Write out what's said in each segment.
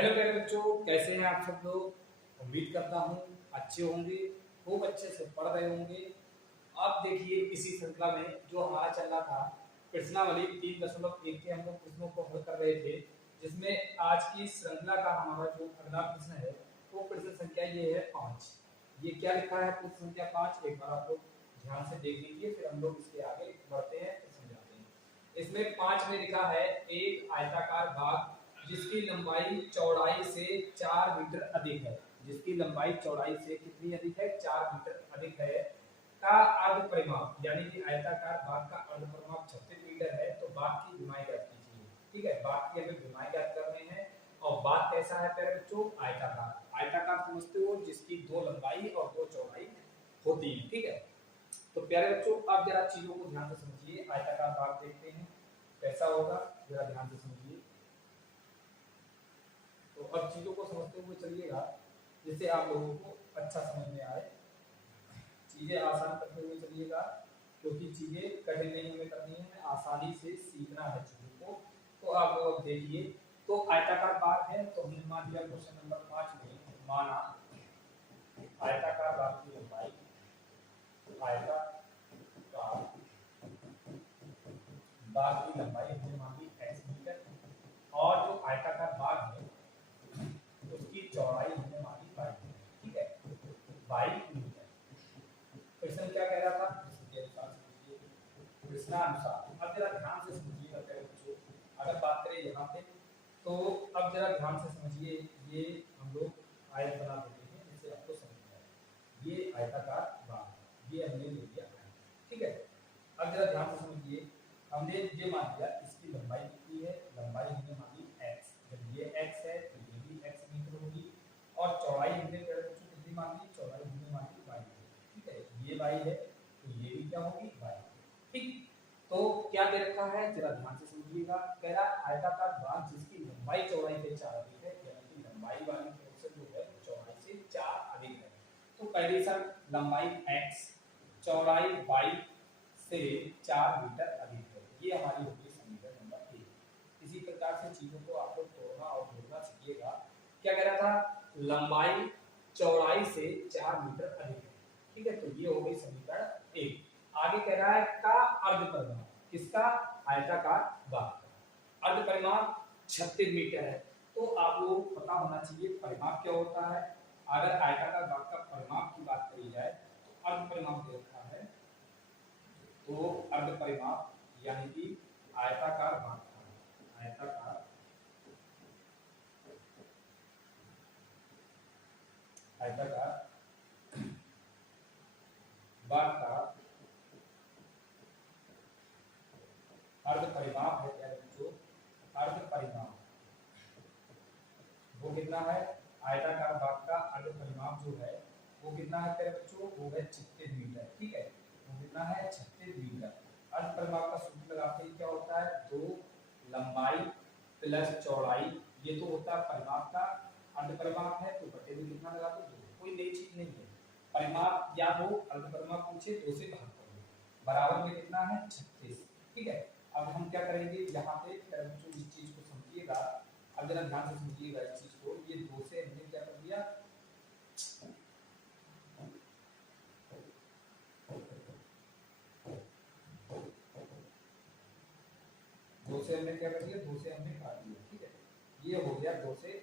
Hello प्यारे बच्चों, कैसे हैं आप सब लोग। उम्मीद करता हूँ अच्छे होंगे, खूब अच्छे से पढ़ रहे होंगे। अब देखिए, इसी श्रृंखला में जो हमारा चल रहा था प्रश्नावली 3.1 के हम लोग प्रश्नों को हल कर रहे थे, जिसमें आज की श्रृंखला का हमारा जो अगला प्रश्न है वो प्रश्न संख्या ये है 5। ये क्या लिखा है प्रश्न संख्या 5, एक बार आप लोग ध्यान से देख लीजिए, फिर हम लोग इसके आगे बढ़ते हैं तो समझाते हैं। इसमें 5 में लिखा है एक आयताकार बाग जिसकी लंबाई चौड़ाई से 4 मीटर अधिक है। जिसकी लंबाई चौड़ाई से कितनी अधिक है? 4 मीटर अधिक है का अर्ध परिमाप, यानी कि आयताकार बाग का अर्ध परिमाप 36 मीटर है। तो बाग की लंबाई ज्ञात कीजिए। ठीक है, बाग की हमें लंबाई ज्ञात करनी है। और बाग कैसा है प्यारे बच्चों? आयताकार। आयताकार समझते हो जिसकी 2 लंबाई और 2 चौड़ाई होती है। ठीक है, तो प्यारे बच्चों अब जरा चीजों को ध्यान से समझिए। आयताकार बाग देखते हैं कैसा होगा, जरा ध्यान से समझिए। तो अब चीजों को समझते हुए चलिएगा, जिससे आप लोगों को अच्छा समझ में आए। चीजें आसान करते हुए चलिएगा, क्योंकि चीजें कठिन नहीं हमें करनी है, आसानी से सीखना है चीजों को। तो आप लोग अब देखिए, तो आयताकार बाग है, तो हमने मान लिया क्वेश्चन नंबर 5 में माना आयताकार बाग की लंबाई, आयताकार बाग की लंबाई हमने मान ली x मीटर, और जो आयताकार बाग है उसकी चौड़ाई हमने मानी 22 मीटर। ठीक है, 22 मीटर। क्वेश्चन क्या कह रहा था? प्रश्नानुसार। अब जरा ध्यान से समझिएगा प्यारे बच्चों। अगर बात करें यहाँ पे, तो अब जरा ध्यान से समझिए। ये हम लोग आयत बना देते हैं जिससे आपको समझ में आए। ये आयताकार बाग, ये हमने ले लिया आयत। ठीक है, अब जरा ध्यान से समझिए। हमने ये मान लिया इसकी लंबाई कितनी है, लंबाई हमने मानी x। जब ये x है तो ये भी x मीटर होगी, और चौड़ाई हमने प्यारे बच्चों कितनी मान ली? चौड़ाई हमने मान ली 22। ठीक है, ये 22 है तो ये भी क्या होगी? 22। ठीक, तो क्या दे रखा है जरा ध्यान से समझिएगा। कह रहा आयताकार बाग जिसकी लंबाई चौड़ाई से 4 अधिक है, यानी कि लंबाई वाली पोर्शन जो है चौड़ाई से 4 अधिक है। तो पहली सर लंबाई x, चौड़ाई 22 से 4 मीटर अधिक है। ये हमारी होगी समीकरण नंबर 1। इसी प्रकार से चीजों को आप लोग तोड़ना और जोड़ना सीखिएगा। क्या कह रहा था? लंबाई चौड़ाई से 4 मीटर अधिक है। ठीक है, तो ये हो गई समीकरण 1। आगे कह रहा है का अर्ध परिमाप, किसका? आयताकार बाग का अर्ध परिमाप 36 मीटर है। तो आप लोगों को पता होना चाहिए परिमाप क्या होता है। अगर आयताकार बाग का परिमाप की बात करी जाए तो अर्ध परिमाप दे रखा है, तो अर्ध परिमाप यानी कि आयताकार बाग का, आयताकार आयताकार बाग का अर्ध परिमाप है प्यारे बच्चों। अर्ध परिमाप वो कितना है? आयताकार बाग का अर्ध परिमाप जो है वो कितना है प्यारे बच्चों? वो है 36 मीटर। ठीक है, वो कितना है? 36 मीटर। अर्ध परिमाप का सूत्र लगाते ही क्या होता है? 2 लंबाई प्लस चौड़ाई। ये तो होता है परिमाप का। अर्ध परिमाप है तो बटे में कितना लगा दो? 2। कोई नई चीज नहीं है। परिमाप या हो अर्ध परिमाप पूछे 2 से भाग कर दो, बराबर में कितना है? 36। ठीक है, अब हम क्या करेंगे यहाँ पे प्यारे बच्चों, इस चीज को समझिएगा। अब जरा ध्यान से समझिएगा इस चीज को। ये 2 से हमने क्या कर दिया? 2 से हमने क्या कर दिया? 2 से हमने काट दिया। ठीक है, ये हो गया 2 से।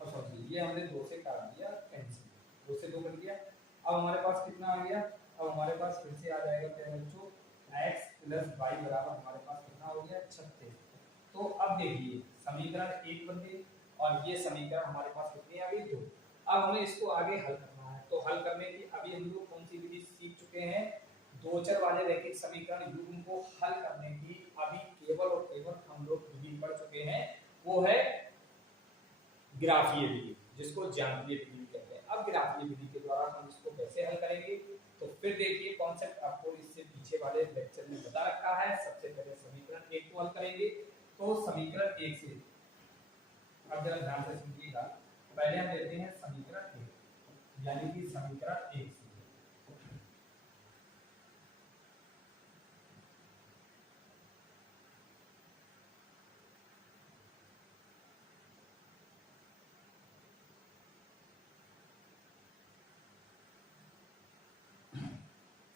और समझिए ये हमने 2 से काट दिया, कैंसिल। 2 से 2 कर दिया। अब हमारे पास कितना आ गया? अब हमारे पास फिर से आ जाएगा प्यारे बच्चों x प्लस y बराबर हमारे पास कितना हो गया? 36। तो अब देखिए समीकरण 1 बन गई, और ये समीकरण हमारे पास कितनी आ गई? 2। अब हमें इसको आगे हल करना है। तो हल करने की अभी हम लोग कौन सी विधि सीख चुके हैं? दो चर वाले रैखिक समीकरण युग्म को हल करने की अभी केवल और केवल हम लोग विधि पढ़ चुके हैं, वो है ग्राफीय विधि, जिसको ज्यामितीय विधि भी कहते हैं। अब ग्राफीय विधि के द्वारा हम इसको कैसे हल करेंगे, तो फिर देखिए कॉन्सेप्ट आपको इससे पीछे वाले लेक्चर में बता रखा है। सबसे पहले समीकरण 1 को हल करेंगे। तो समीकरण 1 से अब जरा ध्यान से समझिएगा। पहले हम लेते हैं समीकरण 1, यानी कि समीकरण 1 से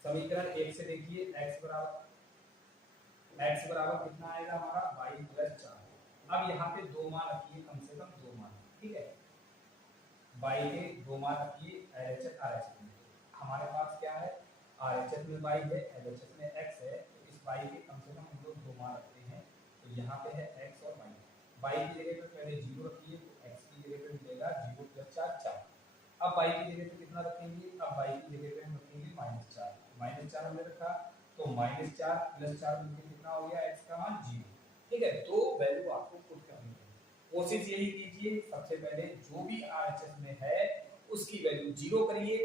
समीकरण 1 से देखिए x बराबर कितना आएगा हमारा y प्लस 4। अब यहाँ पे दो मान रखिए, कम से कम दो मान, ठीक है, y के दो मान रखिए LHS RHS में। हमारे पास क्या है, RHS में y है, LHS में x है, तो इस y के कम से कम हम लोग दो मान रखते हैं। तो यहाँ पे है x और y की जगह पे पहले 0 रखिए, तो x की जगह पे मिलेगा 0 प्लस 4 4। अब y की जगह पे कितना रखेंगे, अब y की जगह पे हम रखेंगे -4, -4 हमने रखा, तो -4 प्लस 4 मिलकर कितना हो गया, x का मान 0। ठीक है, तो वैल्यू आपको पुट करनी है। कोशिश यही कीजिए, सबसे पहले जो भी RHS में है उसकी वैल्यू 0 करिए,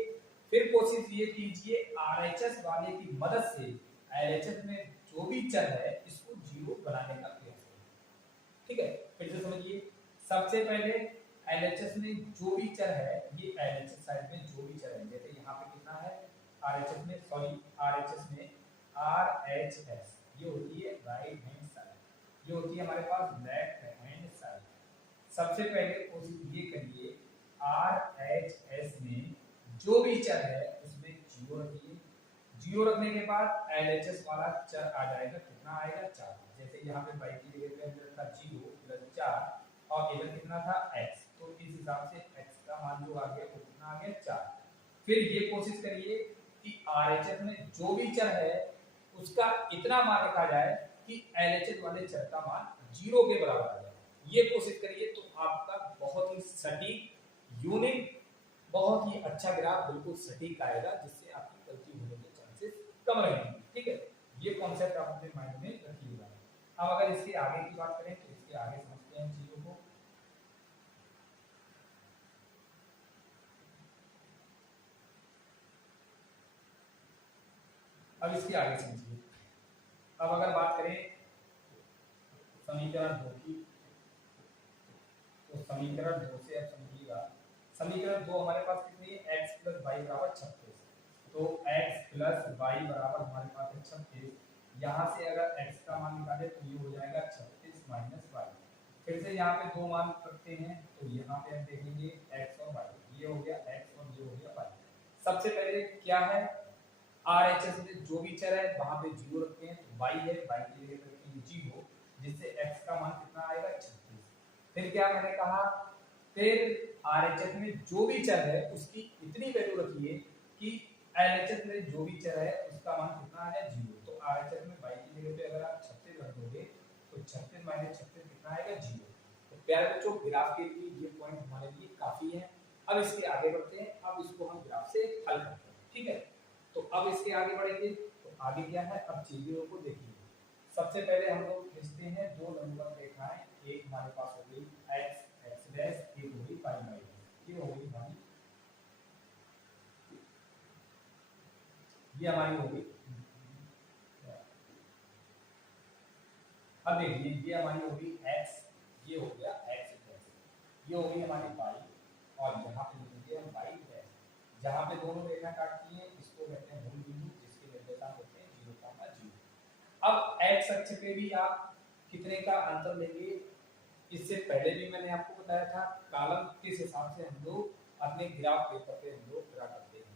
फिर कोशिश ये कीजिए RHS वाले की मदद से LHS में जो भी चर है इसको 0 बनाने का प्रयास करिए। ठीक है, फिर से समझिए, सबसे पहले LHS में जो भी चर है, ये LHS साइड में जो भी चर है, जैसे यहाँ पे कितना है RHS में, RHS में RHS ये होती है राइट हैंड साइड, ये होती है हमारे पास लेफ्ट हैंड साइड। सबसे पहले कोशिश ये करिए RHS में जो भी चर है उसमें 0 रखिए। 0 रखने के बाद LHS वाला चर आ जाएगा, कितना आएगा 4। जैसे यहाँ पे y की जगह पे हमने रखा 0 प्लस 4 और इधर कितना था x, तो इस हिसाब से x का मान जो आ गया वो कितना आ गया 4। फिर ये कोशिश करिए कि RHS में जो भी चर है उसका इतना मान रखा जाए कि LHS वाले चर का मान 0 के बराबर आ जाए। ये कोशिश करिए तो आपका बहुत ही सटीक, यूनिक, बहुत ही अच्छा ग्राफ बिल्कुल सटीक आएगा, जिससे आपकी गलती होने के चांसेस कम रहेंगे। ठीक है, ये कॉन्सेप्ट आप अपने माइंड में रखिएगा। अब अगर इसके आगे की बात करें तो इसके आगे समझते हैं चीजों को। अब इसके आगे समझिए। अब अगर बात करें समीकरण 2 की, तो समीकरण 2 से अब समझिएगा, समीकरण 2 हमारे पास कितनी है, x प्लस वाई बराबर 36। तो x प्लस वाई बराबर हमारे पास है 36। यहाँ से अगर x का मान निकाले तो ये हो जाएगा 36 माइनस वाई। फिर से यहाँ पे दो मान रखते हैं, तो यहाँ पे हम देखेंगे x और y, ये हो गया x और ये हो गया y। सबसे पहले क्या है, RHS में जो भी चर है वहां पे 0 रखते हैं, तो y है, y की जगह पे रखेंगे 0, जिससे x का मान कितना आएगा 36। फिर क्या मैंने कहा, फिर RHS में जो भी चर है उसकी इतनी वैल्यू रखिए कि LHS में जो भी चर है उसका मान कितना आ जाए 0। तो RHS में y की जगह पे अगर आप 36 रख दोगे तो 36 माइनस 36 कितना आएगा 0। तो प्यारे बच्चों, ग्राफ के लिए ये पॉइंट हमारे लिए काफी है। अब इसके आगे बढ़ते हैं, अब इसको हम ग्राफ से हल करते हैं। ठीक है, तो अब इसके आगे बढ़ेंगे, तो आगे क्या है, अब चीजों को देखिए। सबसे पहले हम लोग खींचते हैं दो लंबवत रेखाएं, एक हमारे पास हो गई x x डैश, एक हो गई y y, ये हो गई हमारी, ये हमारी हो गई। अब देखिए, ये हमारी हो गई x, ये हो गया x डैश, ये हो गई हमारी y, और यहाँ पे लिखेंगे हम y डैश। जहाँ पे दोनों रेखा काटती हैं इसको कहते हैं मूल बिंदु, जिसके निर्देशांक होते हैं 0,0। अब x अक्ष पे भी आप कितने का अंतर लेंगे, इससे पहले भी मैंने आपको बताया था, कॉलम किस हिसाब से हम लोग अपने ग्राफ पेपर पे हम लोग ड्रा करते हैं।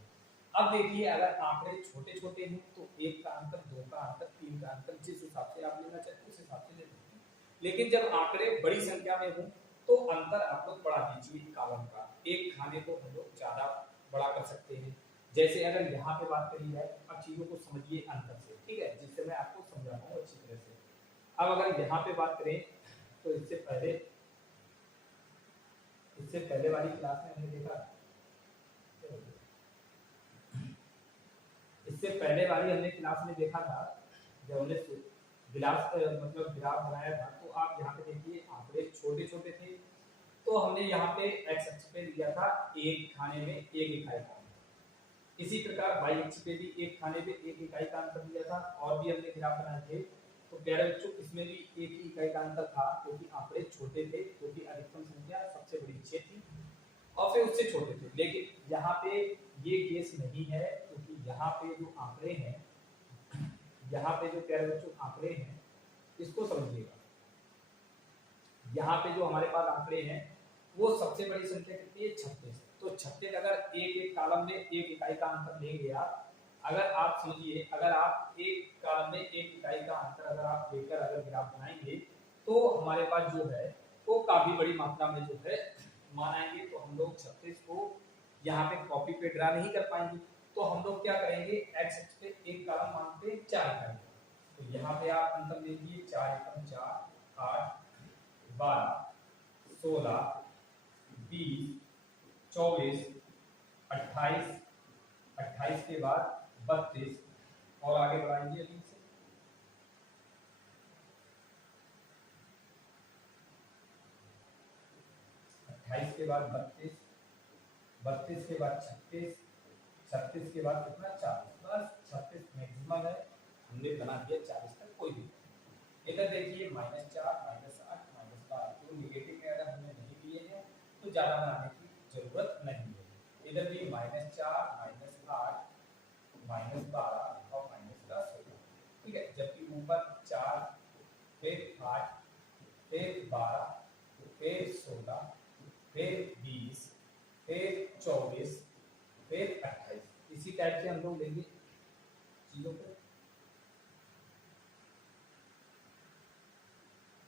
अब देखिए, अगर आंकड़े छोटे छोटे हैं तो 1 का अंतर, 2 का अंतर, 3 का अंतर, जिस हिसाब से आप लेना चाहते हैं उस हिसाब से ले सकते हैं। लेकिन जब आंकड़े बड़ी संख्या में हों तो अंतर आप लोग बढ़ा दीजिए कॉलम का, एक खाने को हम लोग ज्यादा बड़ा कर सकते हैं। जैसे अगर यहाँ पे बात करी जाए, अब चीजों को समझिए अंतर से, ठीक है, जिससे मैं आपको समझा पाऊँ अच्छी तरह से। अब अगर यहाँ पे बात करें तो इससे पहले वाली क्लास में हमने देखा, इससे पहले वाली हमने क्लास में देखा था, जब हमने ग्राफ बनाया था, तो आप यहाँ पे देखिए आंकड़े छोटे छोटे थे, तो हमने यहाँ पे x अक्ष पे लिया था एक खाने में 1 इकाई का। इसी प्रकार y अक्ष पे भी एक खाने में 1 इकाई का अंतर लिया था, और भी हमने ग्राफ बनाए थे। तो प्यारे बच्चों, इसमें भी 1 ही इकाई का अंतर था, क्योंकि आंकड़े छोटे थे, क्योंकि अधिकतम संख्या सबसे बड़ी 6 थी और फिर उससे छोटे थे। लेकिन यहाँ पे ये केस नहीं है, क्योंकि यहाँ पे जो आंकड़े हैं, यहाँ पे जो प्यारे बच्चों आंकड़े हैं, इसको समझिएगा। यहाँ पे जो हमारे पास आंकड़े हैं वो सबसे बड़ी संख्या कितनी है, 36। तो 36 अगर एक एक कॉलम में 1 इकाई का अंतर ले गया, अगर आप समझिए, अगर आप एक काल में एक इकाई का अंतर अगर आप लेकर अगर ग्राफ बनाएंगे तो हमारे पास जो है वो काफी बड़ी मात्रा में जो है मान आएंगे। तो हम लोग 36 को यहाँ पे कॉपी पे ड्रा नहीं कर पाएंगे, तो हम लोग क्या करेंगे, एक्स एक्स पे एक कॉलम मानते हैं 4 इकाई। तो यहाँ पे आप अंतर लीजिए, 4 एकम 4, 8, 12, 16, 20, 24, 28, 28 के बाद 32 और आगे बढ़ाएंगे अभी से 28 के बाद 32, 32 के बाद 36, 36 के बाद कितना 40, बस 36 मैक्सिमम है, हमने बना दिया 40 तक, कोई भी। इधर देखिए -4, -8, -12, तो निगेटिव में अगर हमने नहीं लिए हैं तो ज़्यादा बनाने की जरूरत नहीं है। इधर भी -4, -8, -12 और -16, ठीक है। जबकि ऊपर 4, फिर 8, फिर 12, फिर 16, फिर 20, फिर 24, फिर 28, इसी टाइप से हम लोग लेंगे चीजों को।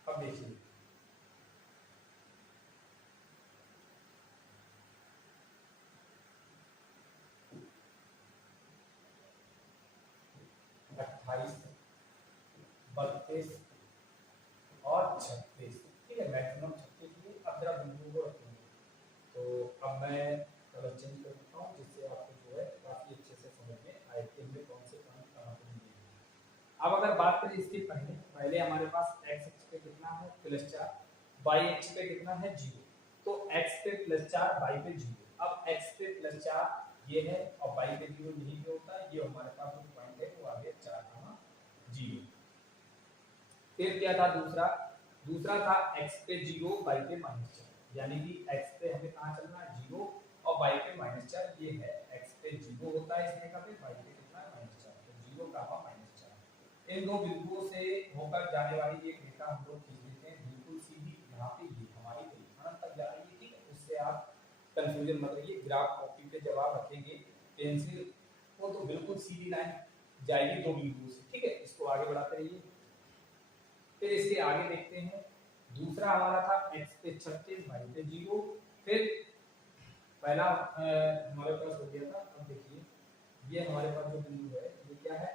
अब देखिए अट्ठाईस, 32 और 36, ठीक है, मैक्सिमम 36 लिए। अब जरा बिंदु को रखेंगे, तो अब मैं कलर चेंज कर देता हूँ जिससे आपको जो है काफी अच्छे से समझ में आए कि हमने कौन से पॉइंट कहाँ पे लिए। अब अगर बात करें इसके पहले पहले हमारे पास x अक्ष पे कितना है +4, y अक्ष पे कितना है 0, तो x पे +4, y पे 0। अब x पे +4 ये है और y पे 0 यहीं पे होता है, ये हमारे पास जो पॉइंट है वो आ गया 4, 0। फिर क्या था दूसरा, दूसरा था x पे 0, y पे -4, यानी कि x पे हमें कहाँ चलना है 0 और y पे -4, ये है x पे 0 होता है इसमें का पे, y पे कितना है -4, तो 0 का -4। इन दो बिंदुओं से होकर जाने वाली एक रेखा हम लोग खींच देते हैं बिल्कुल सीधी, यहाँ पे ये हमारी अनंत तक जा रही है, ठीक है। उससे आप कंफ्यूजन मत रहिए, ग्राफ कॉपी पे जब आप रखेंगे पेंसिल को तो बिल्कुल सीधी लाइन जाएगी दो बिंदुओं से, ठीक है। इसको आगे बढ़ाते रहिए। फिर इसके आगे देखते हैं, दूसरा हमारा था x पे 36, y पे 0। फिर पहला हमारे पास हो गया था, अब देखिए ये हमारे पास जो बिंदु है ये क्या है,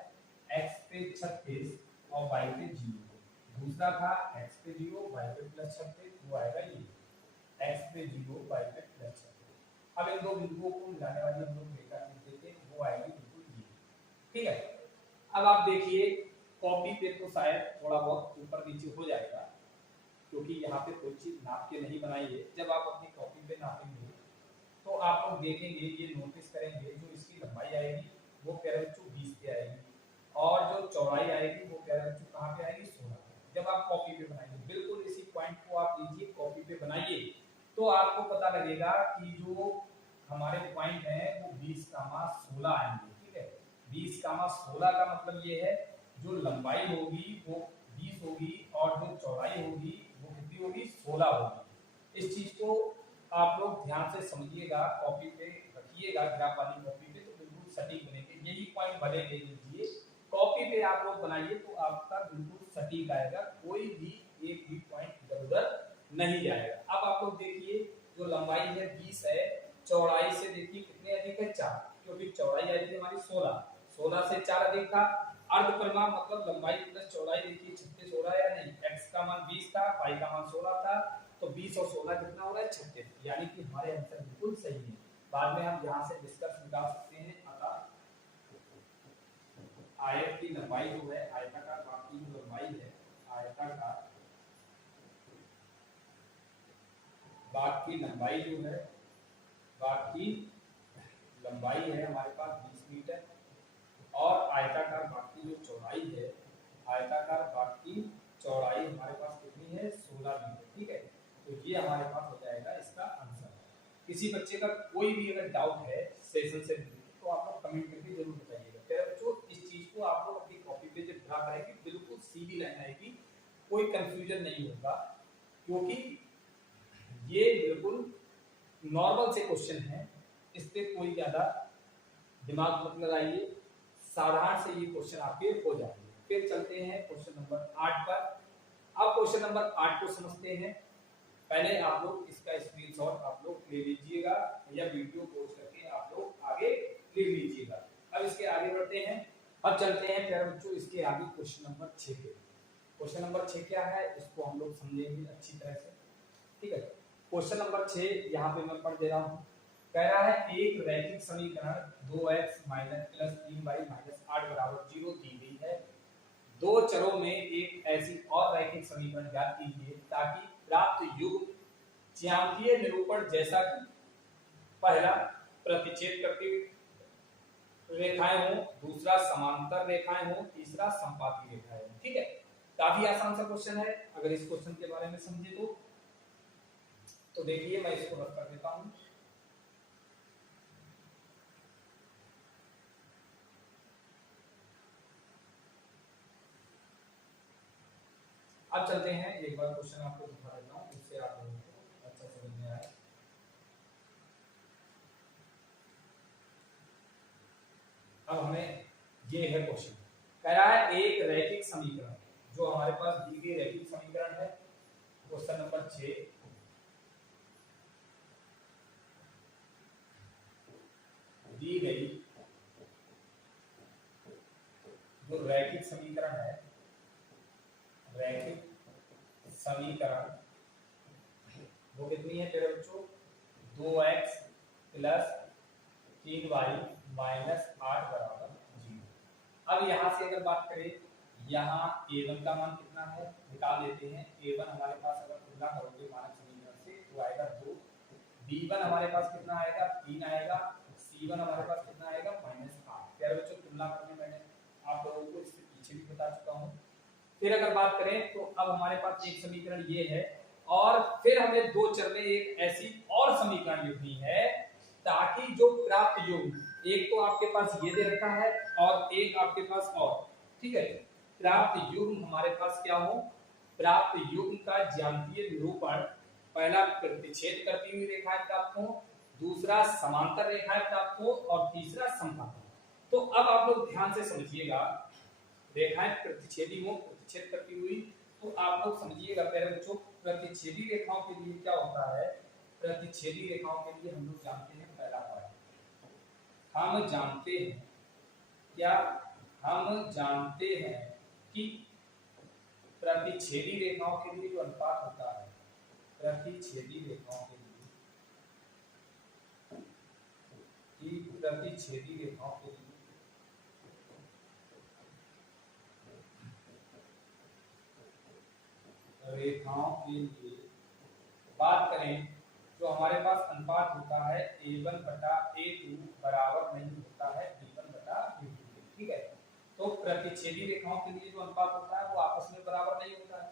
x पे 36 और y पे 0। दूसरा था x पे 0, y पे +36, वो आएगा ये x पे 0, y पे +36। अब इन दो बिंदुओं को मिलाने वाली हम लोग रेखा खींच देते हैं, वो आएगी बिल्कुल ये, ठीक है। अब आप देखिए कॉपी पे तो शायद थोड़ा बहुत ऊपर नीचे हो जाएगा, क्योंकि यहाँ पे कोई चीज नाप के नहीं बनाई है। जब आप अपनी कॉपी पे नापेंगे तो आप लोग देखेंगे, ये नोटिस करेंगे, जो इसकी लंबाई आएगी वो प्यारे बच्चों 20 पे आएगी और जो चौड़ाई आएगी वो प्यारे बच्चों कहाँ पे आएगी 16 पे। जब आप कॉपी पे बनाएंगे बिल्कुल इसी पॉइंट को आप लीजिए कॉपी पे बनाइए, तो आपको पता लगेगा कि जो हमारे पॉइंट है वो 20, 16 आएंगे, ठीक है। 20, 16 का मतलब ये है जो लंबाई होगी वो 20 होगी और जो चौड़ाई होगी वो कितनी होगी 16 होगी। इस चीज को आप लोग ध्यान से समझिएगा, कॉपी पे रखिएगा, ग्राफ वाली कॉपी पे, तो बिल्कुल सटीक बनेंगे। यही पॉइंट भले ले लीजिए, कॉपी पे आप लोग बनाइए तो आपका बिल्कुल सटीक आएगा, कोई भी एक भी पॉइंट इधर उधर नहीं जाएगा। अब आप लोग देखिए जो लंबाई है 20 है, चौड़ाई से देखिए कितने अधिक है 4, क्योंकि चौड़ाई आई थी हमारी 16, 16 से 4 अधिक था। अर्ध परिमाण मतलब लंबाई प्लस चौड़ाई देखिए 36 हो रहा है या नहीं, x का मान 20 था, y का मान 16 था, तो 20 और 16 कितना हो रहा है 36, यानी कि हमारे आंसर बिल्कुल सही है। बाद में हम यहाँ से निष्कर्ष निकाल सकते हैं, अतः आयत की लंबाई जो है, आयताकार भाग की जो लंबाई है, आयताकार भाग की लंबाई जो है, भाग की लंबाई है हमारे पास 20 मीटर और आयताकार भाग की जो चौड़ाई है, आयताकार भाग की चौड़ाई हमारे पास कितनी है 16 मीटर, ठीक है। तो ये हमारे पास हो जाएगा इसका आंसर। किसी बच्चे का कोई भी अगर डाउट है सेशन से तो आप लोग कमेंट करके जरूर बताइएगा। फिर बच्चों इस चीज को आप लोग अपनी कॉपी पे जब ड्रा करेंगे बिल्कुल सीधी लाइन आएगी, कोई कंफ्यूजन नहीं होगा, क्योंकि ये बिल्कुल नॉर्मल से क्वेश्चन है, इस पे कोई ज्यादा दिमाग मत लगाइए, साधारण से ये क्वेश्चन आपके हो जाएंगे। फिर चलते हैं क्वेश्चन नंबर 8 पर। अब क्वेश्चन नंबर 8 को समझते हैं। पहले आप लोग इसका स्क्रीनशॉट आप लोग ले लीजिएगा या वीडियो पॉज करके आप लोग आगे ले लीजिएगा। अब इसके आगे बढ़ते हैं। अब चलते हैं प्यारे बच्चों इसके आगे क्वेश्चन नंबर 6 पे। क्वेश्चन नंबर 6 क्या है इसको हम लोग समझेंगे अच्छी तरह से, ठीक है। क्वेश्चन नंबर 6 यहाँ पे मैं पढ़ दे रहा हूँ। कह रहा है एक रैखिक समीकरण 2x - + 3y - 8 = 0 दी गई है। दो चरों में एक ऐसी और रैखिक समीकरण ज्ञात कीजिए ताकि प्राप्त युग्म ज्यामितीय निरूपण जैसा कि पहला प्रतिच्छेद करती रेखाएं हो, दूसरा समांतर रेखाएं हो, तीसरा संपाती रेखाएं हो, ठीक है। काफी आसान सा क्वेश्चन है। अगर इस क्वेश्चन के बारे में समझे तो देखिए मैं इसको रख कर देता हूं। अब चलते हैं एक बार क्वेश्चन आपको दिखा देता हूं, उससे आप लोगों को अच्छा समझ में आए। अब हमें ये है क्वेश्चन, कह रहा है एक रैखिक समीकरण जो हमारे पास दी गई रैखिक समीकरण है। क्वेश्चन नंबर 6 दी गई जो रैखिक समीकरण है, रैखिक समीकरण वो कितनी है तेरे बच्चों, 2x + 3y - 8 = 0। अब यहाँ से अगर बात करें, यहाँ a1 का मान कितना है निकाल लेते हैं। a1 हमारे पास अगर तुलना करोगे मानक समीकरण से तो आएगा 2, b1 हमारे पास कितना आएगा 3 आएगा, c1 हमारे पास कितना आएगा -8। प्यारे बच्चों तुलना करने मैंने आप लोगों को इससे पीछे भी बता चुका हूँ। फिर अगर बात करें तो अब हमारे पास एक समीकरण ये है और फिर हमें दो चर में एक ऐसी और समीकरण लिखनी है ताकि जो प्राप्त युग्म, एक तो आपके पास ये दे रखा है और एक आपके पास और, ठीक है। प्राप्त युग्म हमारे पास क्या हो, प्राप्त युग्म का ज्यामितीय निरूपण पहला प्रतिच्छेद करती हुई रेखाएं प्राप्त हो, दूसरा समांतर रेखाएं प्राप्त हो और तीसरा समपाती। तो अब आप लोग ध्यान से समझिएगा, रेखाएं प्रतिच्छेदी हो, प्रतिच्छेद करती हुई, तो आप लोग समझिएगा प्यारे बच्चों प्रतिच्छेदी रेखाओं के लिए क्या होता है। प्रतिच्छेदी रेखाओं के लिए हम लोग जानते हैं पहला पार्ट, हम जानते हैं क्या, हम जानते हैं कि प्रतिच्छेदी रेखाओं के लिए जो अनुपात होता है, प्रतिच्छेदी रेखाओं के लिए, कि प्रतिच्छेदी रेखाओं के लिए बात करें जो हमारे पास अनुपात होता है a1/a2 बराबर नहीं होता है b1/b2, ठीक है। तो प्रतिच्छेदी रेखाओं के लिए जो अनुपात होता है वो आपस में बराबर नहीं होता है।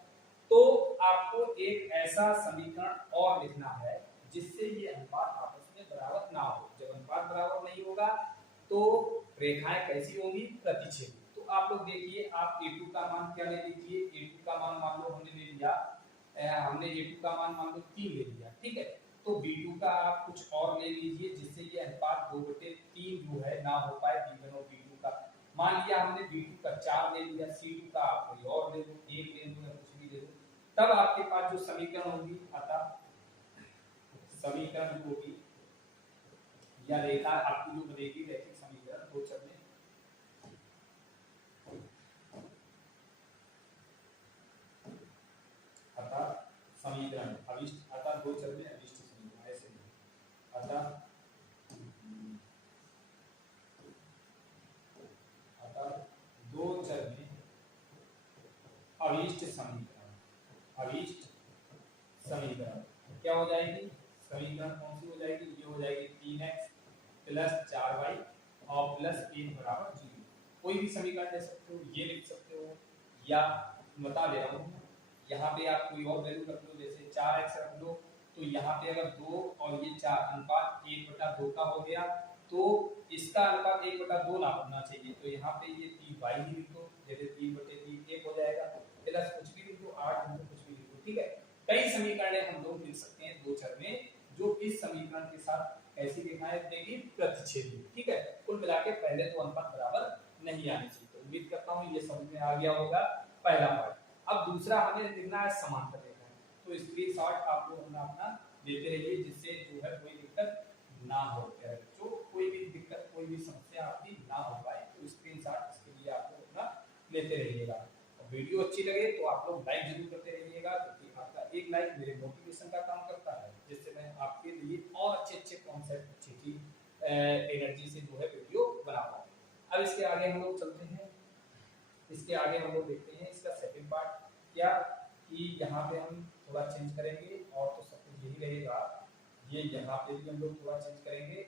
तो आपको एक ऐसा समीकरण और लिखना है जिससे ये अनुपात आपस में बराबर ना हो। जब अनुपात बराबर नहीं होगा तो रेखाएं कैसी होंगी, प्रतिच्छेदी। तो आप लोग देखिए, आप a2 का मान क्या ले लीजिए, a2 का मान मान लो हमने ले लिया, हमने a2 का मान मान लो 3 ले लिया, ठीक है। तो b2 का आप कुछ और ले लीजिए जिससे ये अनुपात 2/3 जो है ना हो पाए b1 और b2 का। मान लिया हमने b2 का 4 ले लिया, c2 का आप कोई और ले लो, 1 ले लो या कुछ भी ले लो, तब आपके पास जो समीकरण होगी, अतः समीकरण जो होगी या रेखा आपकी जो बनेगी रैखिक समीकरण दो चर में, अतः समीकरण अविष्ट, अतः दो चर में अविष्ट समीकरण, ऐसे नहीं, अतः दो चर में अविष्ट समीकरण, अविष्ट समीकरण क्या हो जाएगी, समीकरण कौन सी हो जाएगी, ये हो जाएगी 3x + 4y और +1 = 0। कोई भी समीकरण ले सकते हो, ये लिख सकते हो, या बता दे रहा हूँ यहाँ पे आप कोई और वैल्यू रख लो, जैसे 4x रख लो, तो यहाँ पे अगर 2 और ये 4 अनुपात 1/2 का हो गया तो इसका अनुपात 1/2 ना होना चाहिए, तो यहाँ पे ये 3y ही लिख दो, जैसे 3/3 1 हो जाएगा, प्लस कुछ भी लिख दो, 8 कुछ भी लिख दो, ठीक है। कई समीकरण हम लोग लिख सकते हैं दो चर में जो इस समीकरण के साथ ऐसी रेखाएं बनेगी प्रतिच्छेदी, ठीक है। कुल मिला के पहले तो अनुपात बराबर नहीं आनी चाहिए। तो उम्मीद करता हूँ ये समझ में आ गया होगा पहला पार्ट। अब दूसरा हमें लिखना है समांतर रेखा, तो स्क्रीनशॉट आप लोग अपना लेते रहिए जिससे जो है कोई दिक्कत ना हो, जो कोई भी दिक्कत कोई भी समस्या आपकी ना हो पाए, तो स्क्रीनशॉट इसके लिए आप लोग अपना लेते रहिएगा। वीडियो अच्छी लगे तो आप लोग लाइक जरूर करते रहिएगा, क्योंकि आपका एक लाइक मेरे मोटिवेशन का काम करता है, जिससे मैं आपके लिए और अच्छे कॉन्सेप्ट अच्छी एनर्जी से जो है वीडियो बना पाऊँ। अब इसके आगे हम लोग चलते हैं, इसके आगे हम लोग देखते हैं इसका सेकंड पार्ट क्या, कि यहाँ पे हम थोड़ा चेंज करेंगे और तो सब कुछ यही रहेगा, ये यहाँ पे भी हम लोग थोड़ा चेंज करेंगे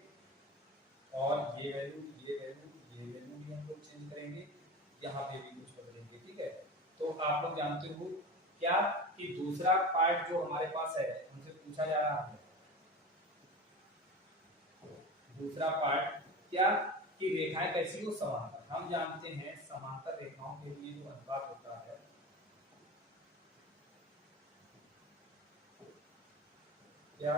और ये वैल्यू भी हम लोग चेंज करेंगे, यहाँ पे भी कुछ बदलेंगे, ठीक है। तो आप लोग जानते हो क्या कि दूसरा पार्ट जो हमारे पास है हमसे पूछा जा रहा है, दूसरा पार्ट क्या कि रेखाएं कैसी हो, समांतर। हम जानते हैं समांतर रेखाओं के लिए जो अनुपात होता है, क्या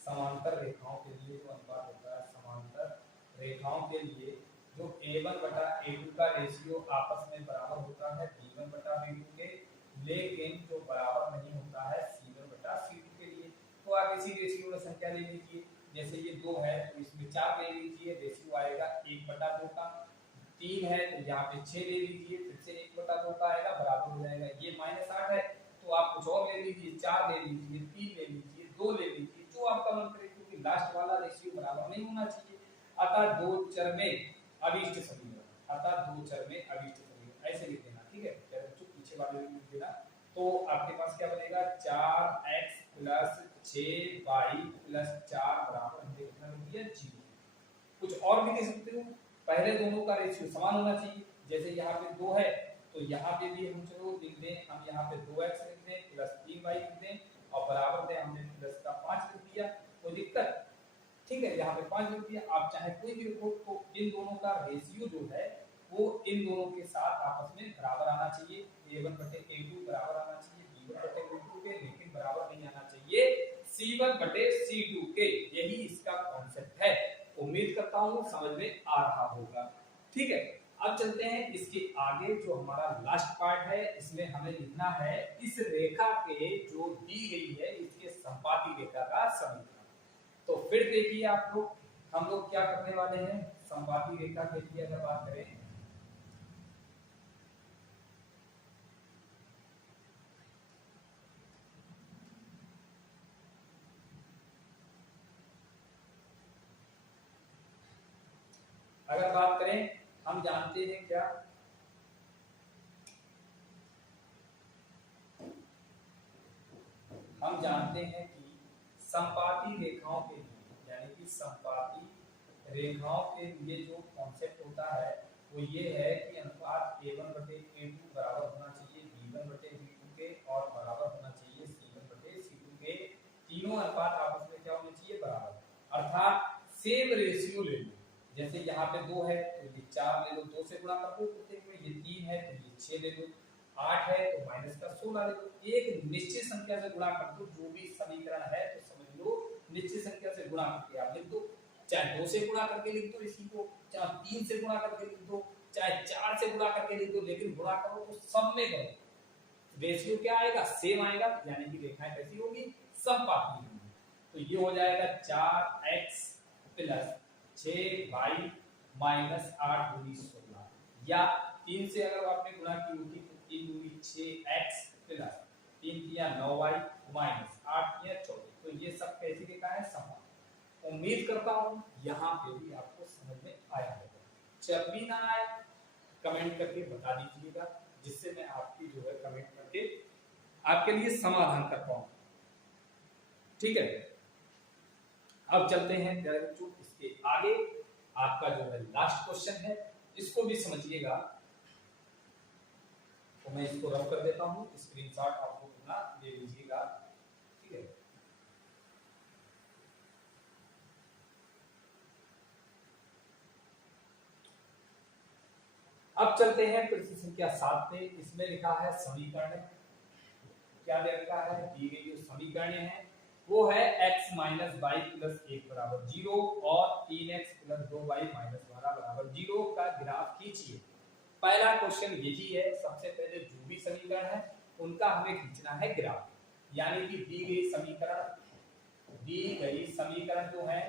समांतर रेखाओं के लिए जो अनुपात होता है, समांतर रेखाओं के लिए जो a1 बटा a2 का रेशियो आपस में बराबर होता है b1 बटा b2 के, लेकिन जो बराबर नहीं होता है c1 बटा c2 के लिए। तो आप इसी रेशियो में संख्या ले लीजिए, जैसे ये 2 है तो इसमें 4 ले लीजिए, रेशियो आएगा 1 बटा 2 का। 3 है तो यहाँ पे 6 ले लीजिए, फिर से 1 बटा 2 का आएगा, बराबर हो जाएगा। ये -8 है तो आप कुछ और ले लीजिए, 4 ले लीजिए, 3 ले लीजिए, 2 ले लीजिए, जो आपका मन करे, क्योंकि लास्ट वाला रेशियो बराबर नहीं होना चाहिए। अतः दो चर में अभिष्ट समीकरण, अतः दो चर में अभिष्ट समीकरण ऐसे लिख देना, ठीक है। चलो जो पीछे वाले में लिख देना, तो आपके पास क्या बनेगा 4x + 6y + 4 बराबर हमने कितना लिख दिया 0। कुछ और भी लिख सकते हो, पहले दोनों का रेशियो समान होना चाहिए, जैसे यहाँ पे 2 है तो यहाँ पे भी हम चलो लिख दें, हम यहाँ पे 2x लिख दें + 3y लिख दें और बराबर में हमने प्लस का 5 लिख दिया, कोई दिक्कत, ठीक है। यहाँ पे 5 लिख दिया, आप चाहे कोई भी लिखो, तो इन दोनों का रेशियो जो है वो इन दोनों के साथ आपस में बराबर आना चाहिए, a1 बटे a2 बराबर आना चाहिए b1 बटे b2 के, लेकिन बराबर नहीं आना चाहिए c1 बटे c2 के। यही इसका कॉन्सेप्ट है, उम्मीद करता हूँ समझ में आ रहा होगा, ठीक है। अब चलते हैं इसके आगे, जो हमारा लास्ट पार्ट है, इसमें हमें लिखना है इस रेखा के जो दी गई है इसके संपाती रेखा का समीकरण। तो फिर देखिए आप लोग, हम लोग क्या करने वाले हैं, संपाती रेखा के लिए अगर बात करें, अगर बात करें, हम जानते हैं क्या, हम जानते हैं कि संपाती रेखाओं के लिए, यानी कि संपाती रेखाओं के लिए जो कॉन्सेप्ट होता है वो ये है कि अनुपात a1 बटे a2 बराबर होना चाहिए b1 बटे b2 के और बराबर होना चाहिए c1 बटे c2 के। तीनों अनुपात आपस में क्या होने चाहिए, बराबर, अर्थात सेम रेशियो ले लो। जैसे यहाँ पे 2 है तो ये 4 ले लो, 2 से गुणा कर दो प्रत्येक में, ये 3 है तो ये 6 ले लो, 8 है तो माइनस का 16 ले लो। एक निश्चित संख्या से गुणा कर दो, जो भी समीकरण है तो समझ लो निश्चित संख्या से गुणा करके आप लिख दो, चाहे 2 से गुणा करके लिख दो इसी को, चाहे 3 से गुणा करके लिख दो, चाहे 4 से गुणा करके लिख दो, लेकिन गुणा करो तो सब में करो, रेशियो क्या आएगा, सेम आएगा, यानी कि रेखाएं कैसी होगी, समपाती होंगी। तो ये हो जाएगा 4x + 6y - 8 दूनी 16, या 3 से अगर आपने गुणा की होगी तो 3 दूनी 6x + 3 किया 9y - 8 किया 24। तो ये सब कैसी रेखा है, समपाती। उम्मीद करता हूँ यहाँ पे भी आपको समझ में आया होगा। जब भी ना आए कमेंट करके बता दीजिएगा, जिससे मैं आपकी जो है कमेंट करके आपके लिए समाधान कर पाऊँ, ठीक है। अब चलते हैं इसके आगे, आपका जो है लास्ट क्वेश्चन है, इसको भी समझिएगा। तो मैं इसको रफ कर देता हूँ, स्क्रीनशॉट आपको अपना ले लीजिएगा, ठीक है। अब चलते हैं प्रश्न संख्या 7 पे, इसमें लिखा है समीकरण, क्या दे रखा है, दी गई जो समीकरण है वो है x - y + 1 बराबर 0 और 3x + 2y - 12 बराबर 0 का ग्राफ खींचिए। पहला क्वेश्चन यही है, सबसे पहले जो भी समीकरण है उनका हमें खींचना है ग्राफ, यानी कि दी गई समीकरण जो है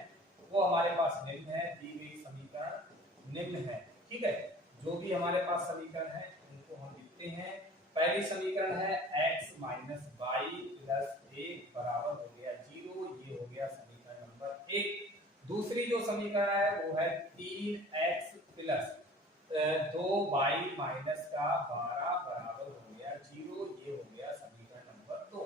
वो हमारे पास निम्न है, दी गई समीकरण निम्न है। ठीक है, जो भी हमारे पास समीकरण है उनको हम लिखते हैं। पहली समीकरण है x - y + 1 बराबर हो गया 0, ये हो गया समीकरण नंबर 1। दूसरी जो समीकरण है वो है 3x + 2y - का 12 बराबर हो गया 0, ये हो गया समीकरण नंबर 2।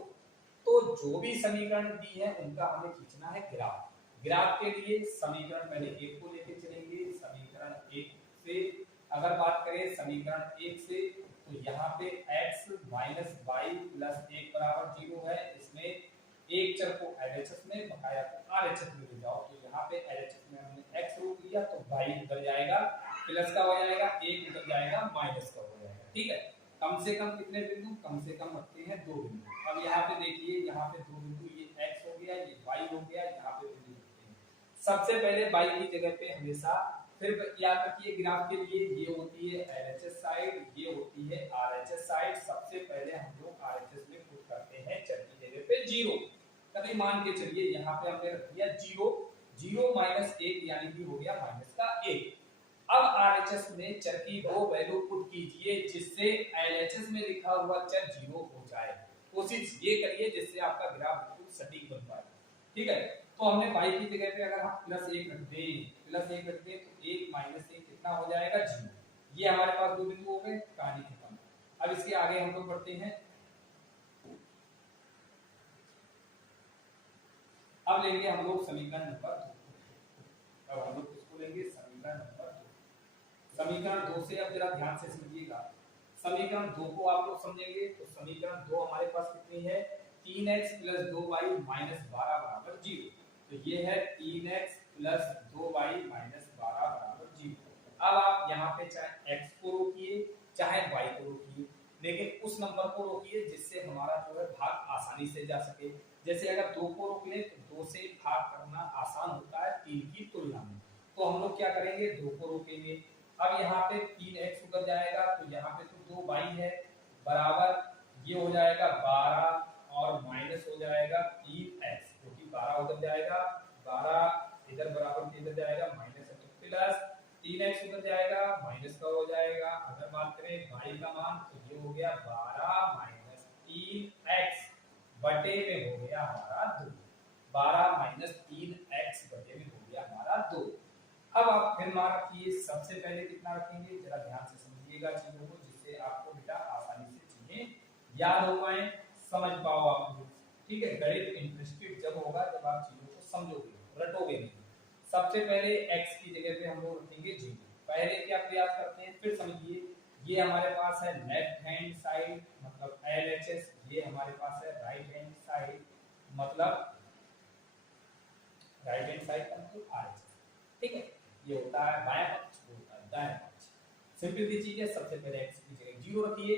तो जो भी समीकरण दी है उनका हमें खींचना है ग्राफ। ग्राफ के लिए समीकरण पहले 1 को लेके चलेंगे। समीकरण 1 से अगर बात करें समीकरण 1 से, तो यहाँ पे x - y + 1 बराबर 0 है। इसमें एक चर को LHS में बकाया को RHS में ले जाओ, तो यहाँ पे LHS में हमने x रोक लिया तो y उधर जाएगा, प्लस का हो जाएगा, 1 उधर जाएगा, माइनस का हो जाएगा। ठीक है, कम से कम कितने बिंदु, कम से कम रखते हैं 2 बिंदु। अब यहाँ पे देखिए, यहाँ पे 2 बिंदु, ये x हो गया, ये y हो गया, यहाँ पे बिंदु रखते हैं। सबसे पहले y की जगह पे हमेशा, फिर याद रखिए ग्राफ के लिए ये होती है LHS साइड, ये होती है RHS साइड। सबसे पहले हम लोग RHS में पुट करते हैं चर की जगह पे 0। कभी मान के चलिए यहाँ पे हमने रख दिया 0, 0 - 1 यानी कि हो गया माइनस का 1। अब RHS में चर की वो वैल्यू पुट कीजिए जिससे LHS में लिखा हुआ चर 0 हो जाए। कोशिश ये करिए जिससे आपका ग्राफ बिल्कुल सटीक बन पाए। ठीक है, तो हमने y की जगह पे अगर हम +1 रख दें, तो 1 - 1 कितना हो जाएगा 0। ये हमारे पास 2 बिंदु हो गए, कहानी खत्म। अब इसके आगे हम लोग बढ़ते हैं। अब लेंगे हम लोग समीकरण नंबर 2। अब हम लोग किसको लेंगे, समीकरण नंबर 2। समीकरण 2 से अब जरा ध्यान से समझिएगा। समीकरण 2 को आप लोग समझेंगे तो समीकरण 2 हमारे पास कितनी है, 3x + 2y - 12 बराबर 0। तो ये है 3x + 2y - 12 बराबर 0। अब आप यहाँ पे चाहे x को रोकिए चाहे y को रोकिए, लेकिन उस नंबर को रोकिए जिससे हमारा जो है भाग आसानी से जा सके। जैसे अगर 2 को रोक ले तो 2 से भाग करना आसान होता है 3 की तुलना में, तो हम लोग क्या करेंगे, 2 को रोकेंगे। अब यहाँ पे 3x उधर जाएगा तो यहाँ पे तो 2y है, बराबर ये हो जाएगा 12 और माइनस हो जाएगा 3x, क्योंकि 12 उधर जाएगा, 12 इधर बराबर इधर जाएगा, माइनस है तो प्लस, 3x उधर जाएगा, माइनस का हो जाएगा। अगर बात करें y का मान तो ये हो गया 12 - 3x बटे में हो गया हमारा 2, 12 - 3x बटे में हो गया हमारा 2। अब आप फिर मान रखिए, सबसे पहले कितना रखेंगे, जरा ध्यान से समझिएगा चीजों को, जिससे आपको बेटा आसानी से चीजें याद हो पाए, समझ पाओ आप लोग। ठीक है, गणित इंटरेस्टेड जब होगा जब आप चीजों को समझोगे, रटोगे नहीं। सबसे पहले x की जगह पे हम लोग रखेंगे 0। पहले क्या प्रयास करते हैं, फिर समझिए, ये हमारे पास है लेफ्ट हैंड साइड मतलब LHS, ये हमारे पास है राइट हैंड साइड मतलब राइट हैंड साइड का मतलब RHS। ठीक है, ये होता है बायां पक्ष, वो होता है दायां पक्ष। सिंपल सी चीज है, सबसे पहले x की जगह 0 रखिए।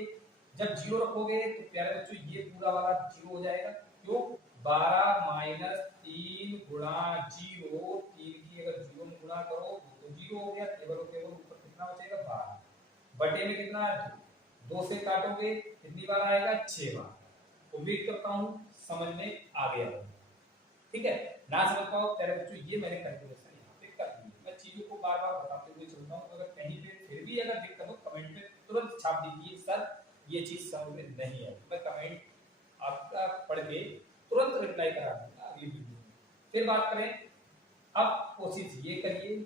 जब 0 रखोगे तो प्यारे बच्चों ये पूरा वाला 0 हो जाएगा, क्यों, 12 - 3 गुणा 0, 3 की अगर 0 में गुणा करो तो 0 हो गया, केवल और केवल ऊपर कितना बचेगा 12, बटे में कितना है 2, 2 से काटोगे कितनी बार आएगा 6 बार। उम्मीद करता हूं समझ में आ गया होगा। ठीक है, ना समझ पाओ प्यारे बच्चों, ये मैंने कैलकुलेशन यहाँ पे कर दी। मैं चीजों को बार बार बताते हुए चलता हूँ, अगर कहीं पे फिर भी अगर दिक्कत हो कमेंट में तुरंत छाप दीजिए, सर ये चीज समझ में नहीं आई, मैं कमेंट आपका पढ़ के तुरंत रिप्लाई करा दूंगा अगली वीडियो में। फिर बात करें, अब कोशिश ये करिए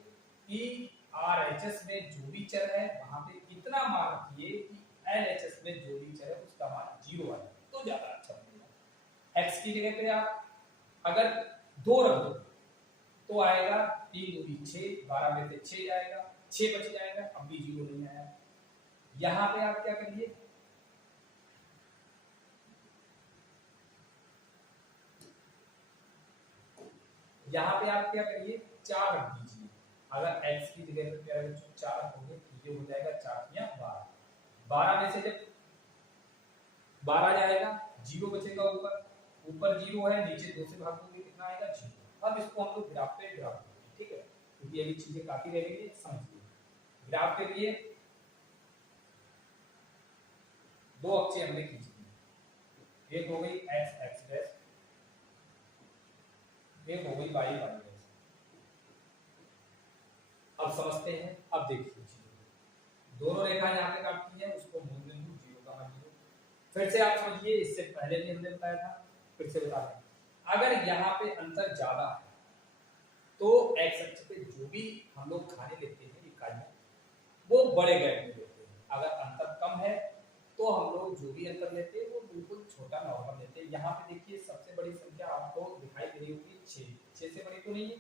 कि RHS में जो भी चर है वहां पे इतना मान रखिए कि LHS में जो भी चर है उसका मान 0 आए तो ज्यादा अच्छा बनेगा। x की जगह पे आप अगर 2 रख दो तो आएगा 3 दूनी 6, 12 में से 6 जाएगा, 6 बच जाएगा, अब भी 0 नहीं आया। यहाँ पे आप क्या करिए, यहाँ पे आप क्या करिए 4 रख दीजिए। अगर x की जगह पे प्यारे बच्चों 4 रखोगे तो ये हो जाएगा 4 या 12, 12 में से जब 12 जाएगा 0 बचेगा, ऊपर 0 है, नीचे 2 से भागोगे कितना आएगा 0। अब इसको हम लोग ग्राफ पे ग्राफ करेंगे। ठीक है, क्योंकि अभी चीजें काफी रह गई है, समझिए। ग्राफ के लिए दो अक्षें हमने खींची, एक हो गई एक्स एक्स डैश, एक हो गई वाई वाई डैश। अब समझते हैं, अब देखिए दोनों रेखा यहाँ पे काटती है, उसको मूल बिंदु 0 का मान लीजिए। फिर से आप समझिए, इससे पहले भी हमने बताया था, फिर से बता दें, अगर यहाँ पे अंतर ज्यादा है तो एक्स अक्ष पे जो भी हम लोग खाने लेते हैं इकाइयां, वो बड़े गैप में लेते हैं। अगर अंतर कम है तो हम लोग जो भी अंतर लेते हैं वो बिल्कुल छोटा नॉर्मल लेते हैं। यहाँ पे देखिए सबसे बड़ी संख्या आपको दिखाई दे रही होगी 6, 6 से बड़ी तो नहीं है,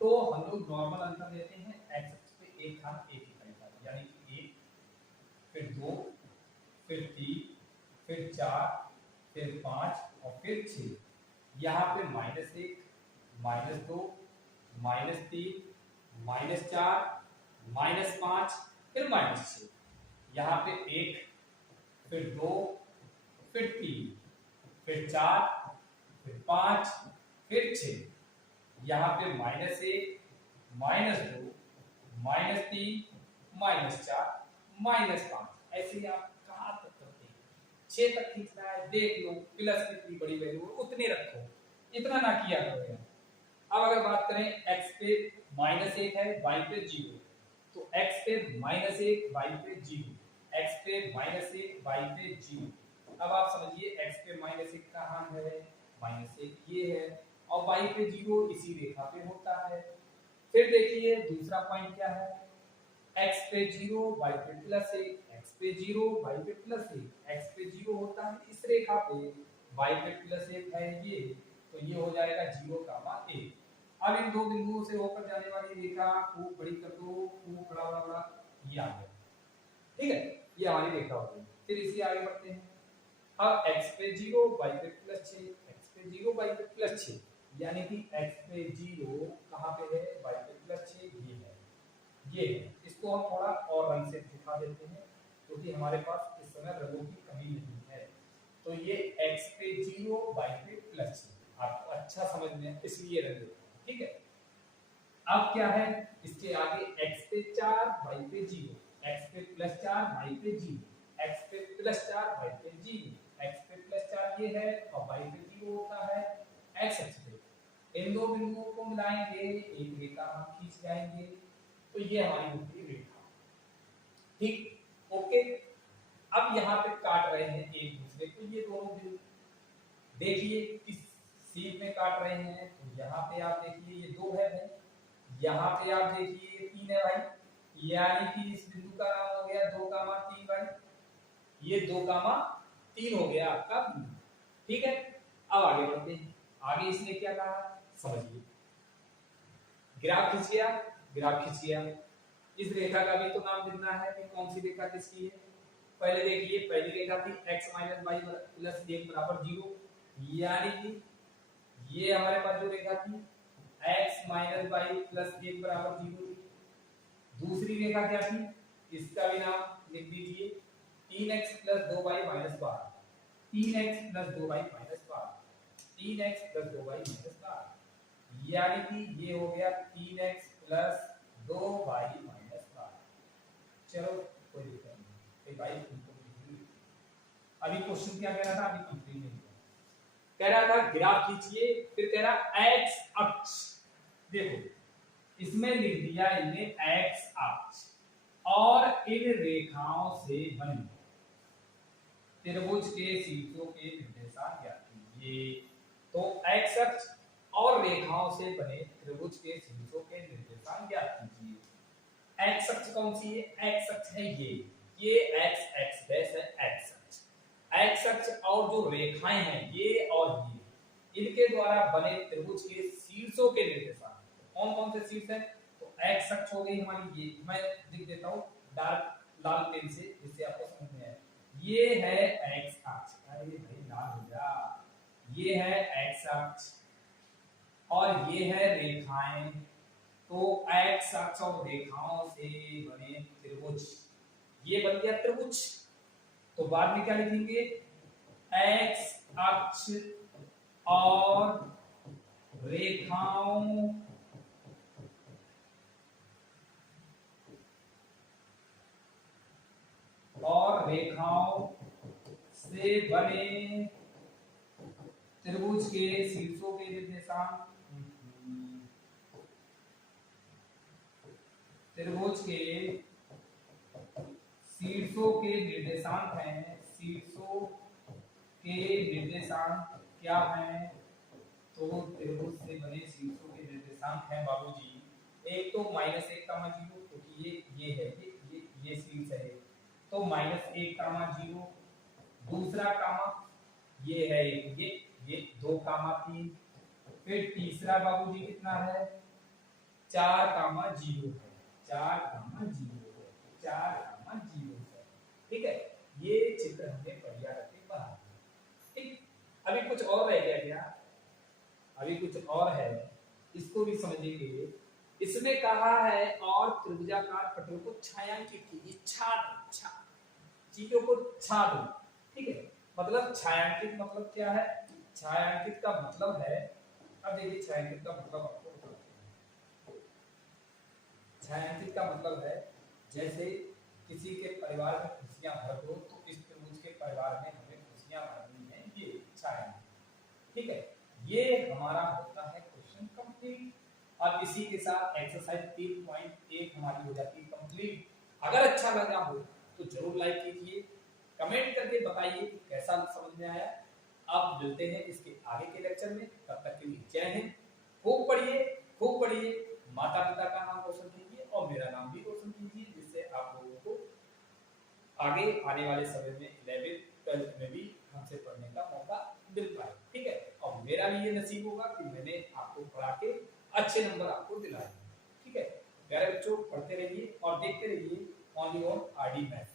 तो हम लोग नॉर्मल अंतर लेते हैं एक्स अक्ष पे एक खाना एक इकाई का, यानी कि 1, फिर 2, फिर 3, फिर 4, फिर 5 और फिर 6। यहाँ पे -1, -2, -3, -4, -5, फिर -6। यहाँ पे 1, फिर 2, फिर 3, फिर 4, फिर 5, फिर 6। यहाँ पे -1, -2, -3, -4, -5। ऐसे ही आप कहाँ तक करते हैं, 6 तक खींचना है, देख लो प्लस कितनी बड़ी वैल्यू है उतने रखो, इतना ना किया करो। अब अगर बात करें x पे -1 है, y पे 0, तो x पे -1, y पे 0, x पे -1, y पे 0। अब आप समझिए x पे -1 कहाँ है, -1 ये है, और y पे 0 इसी रेखा पे होता है। फिर देखिए दूसरा पॉइंट क्या है, x पे 0, y पे +1, x पे 0, y पे +1, x पे 0 होता है इस रेखा पे, y पे +1 है ये, तो ये हो जाएगा 0, 1। अब इन दो बिंदुओं से होकर जाने वाली रेखा को बड़ी कर दो, खूब बड़ा बड़ा बड़ा, ये आ गया, ठीक है, ये हमारी रेखा हो गई। फिर इसी आगे बढ़ते हैं। अब x पे 0, y पे +6, x पे 0, y पे +6, यानी कि x पे 0 कहाँ पे है, y पे +6 ये है, ये है। इसको हम थोड़ा और रंग से दिखा देते हैं क्योंकि हमारे पास इस समय रंगों की कमी नहीं है। तो ये x पे 0, y पे +6, आपको अच्छा समझ में इसलिए रंग देते हैं, ठीक है। अब क्या है, इसके आगे x पे 4, y पे 0, x पे +4, y पे 0, x पे +4, y पे 0, x पे +4 ये है और y पे 0 होता है x अक्ष पे। इन दो बिंदुओं को मिलाएंगे, एक रेखा हम खींच जाएंगे, तो ये हमारी होगी रेखा, ठीक, ओके। अब यहाँ पे काट रहे हैं एक दूसरे को ये दोनों बिंदु, देखिए किस सीध में काट रहे हैं, तो यहाँ पे आप देखिए ये 2 है भाई, यहाँ पे आप देखिए ये 3 है भाई, यानी कि इस बिंदु का नाम हो गया 2, 3 भाई, ये 2, 3 हो गया आपका बिंदु, ठीक है। अब आगे बढ़ते हैं, आगे इसने क्या कहा समझिए, ग्राफ खींच गया, ग्राफ खींच गया, इस रेखा का भी तो नाम देना है कि कौन सी रेखा किसकी है। पहले देखिए पहली रेखा थी x - y + 1 = 0, यानी कि ये हमारे पास जो रेखा थी x - y + 1 = 0 थी। दूसरी रेखा क्या थी, इसका भी नाम लिख दीजिए 3x + 2y - 12, 3x + 2y - 12, 3x + 2y - 12, यानी कि ये हो गया 3x + 2y - 12। चलो कोई दिक्कत नहीं, भाई अभी क्वेश्चन क्या कह रहा था, अभी कंप्लीट नहीं हुआ, कह रहा था ग्राफ खींचिए, फिर कह रहा x अक्ष, देखो इसमें लिख दिया इन्हें x अक्ष, और इन रेखाओं से बने त्रिभुज के शीर्षों के निर्देशांक ज्ञात कीजिए। तो x अक्ष और रेखाओं से बने त्रिभुज के शीर्षों के निर्देशांक ज्ञात कीजिए। x अक्ष कौन सी है, x अक्ष है ये x x डैश है x अक्ष, x अक्ष और जो रेखाएं हैं ये और ये, इनके द्वारा बने त्रिभुज के शीर्षों के निर्देशांक कौन कौन से शीर्ष हैं, तो x अक्ष हो गई हमारी, ये मैं लिख देता हूं डार्क लाल पेन से जिससे आपको समझ में आए, ये है x अक्ष, अरे भाई लाल हो जा, ये है x अक्ष और ये है रेखाएं, तो x अक्ष और रेखाओं से बने त्रिभुज, ये बन गया त्रिभुज। तो बाद में क्या लिखेंगे, x अक्ष और रेखाओं से बने त्रिभुज के शीर्षों के निर्देशांक, त्रिभुज के शीर्षों के निर्देशांक हैं, शीर्षों के निर्देशांक क्या हैं? तो त्रिभुज से बने शीर्षों के निर्देशांक हैं बाबूजी, एक तो -1, क्योंकि ये है ये शीर्ष है, तो -1, दूसरा कामा ये है ये 2, 3, फिर तीसरा बाबूजी कितना है 4, 0 है, 4, 0 है। ठीक है, ये चित्र हमने बढ़िया रखे बना। ठीक, अभी कुछ और रह गया क्या? अभी कुछ और है, इसको भी समझेंगे। इसमें कहा है और त्रिभुजाकार पटल को छायांकित कीजिए, चीजों को छा दो। ठीक है, मतलब छायांकित मतलब क्या है? छायांकित का मतलब है, अब देखिए छायांकित का मतलब आपको बताते हैं। छायांकित का मतलब है जैसे किसी के परिवार में खुशियां भर दो, तो इस त्रिभुज के परिवार में हमें खुशियां भरनी है, ये छायांकित। ठीक है, ये हमारा होता है क्वेश्चन कंप्लीट। अब इसी के साथ एक्सरसाइज 3.1 हमारी हो जाती है कंप्लीट। अगर अच्छा लगा हो तो जरूर लाइक कीजिए, कमेंट करके बताइए कैसा समझ में आया। अब मिलते हैं इसके आगे के लेक्चर में, तब तक के लिए जय हिंद। खूब पढ़िए, माता पिता का नाम रोशन कीजिए और मेरा नाम भी रोशन कीजिए, जिससे आप लोगों को आगे आने वाले समय में 11th 12th में भी हमसे पढ़ने का मौका मिल पाए। ठीक है, और मेरा भी ये नसीब होगा कि मैंने आपको पढ़ा के अच्छे नंबर आपको दिलाए। ठीक है, प्यारे बच्चों, पढ़ते रहिए और देखते रहिए ओनली ऑन आरडी मैथ।